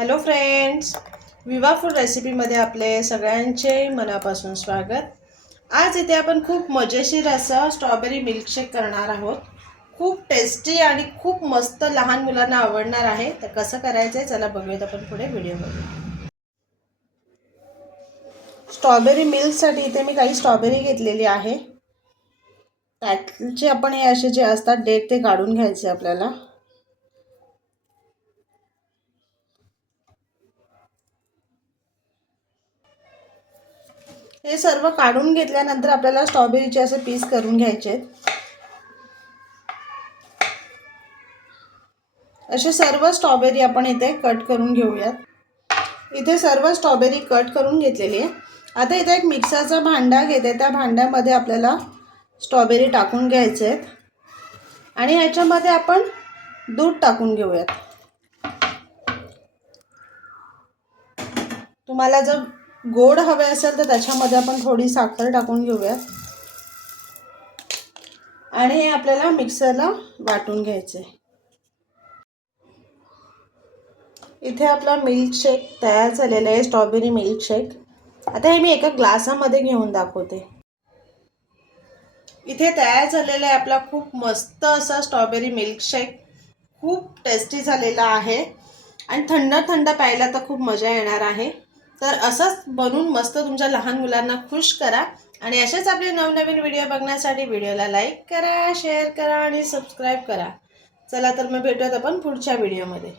Hello friends विवा food रेसिपीमध्ये आपले सगळ्यांचे मनापासून स्वागत. आज इथे आपण खूप मजेशीर असं स्ट्रॉबेरी मिल्कशेक करणार आहोत. खूप टेस्टी आणि खूप मस्त लहान मुलांना आवडणार आहे. तर कसं करायचं आहे चला बघूयात आपण पुढे व्हिडिओमध्ये स्ट्रॉबेरी मिल्कसाठी इथे मी काही स्ट्रॉबेरी घेतलेली आहे. त्याचे आपण हे असे जे असतात डेट ते काढून घ्यायचे आपल्याला. हे सर्व काढून घेतल्यानंतर आपल्याला स्ट्रॉबेरीचे असे पीस करून घ्यायचे असे सर्व स्ट्रॉबेरी आपण इथे कट करून घेऊयात. इथे सर्व स्ट्रॉबेरी कट करून घेतलेली आहे. आता इथे एक मिक्सरचा भांडा घेते त्या भांड्यामध्ये आपल्याला स्ट्रॉबेरी टाकून घ्यायचे आहेत. आणि ह्याच्यामध्ये आपण दूध टाकून घेऊयात. तुम्हाला जर गोड हवे असेल तर त्याच्यामध्ये आपण थोडी साखर टाकून घेऊयात आणि हे आपल्याला मिक्सरला वाटून घ्यायचे. इथे आपला मिल्कशेक तयार झालेला आहे स्ट्रॉबेरी मिल्कशेक आता हे मी एका ग्लासामध्ये घेऊन दाखवते. इथे तयार झालेला आहे आपला खूप मस्त असा स्ट्रॉबेरी मिल्कशेक खूप टेस्टी झालेला आहे. आणि थंड थंड प्यायला तर खूप मजा येणार आहे. तर असंच बनवून मस्त तुमच्या लहान मुलांना खुश करा. आणि असेच आपले नवनवीन व्हिडिओ बघण्यासाठी व्हिडिओला लाईक करा शेअर करा आणि सबस्क्राईब करा. चला तर मग भेटूयात आपण पुढच्या व्हिडिओमध्ये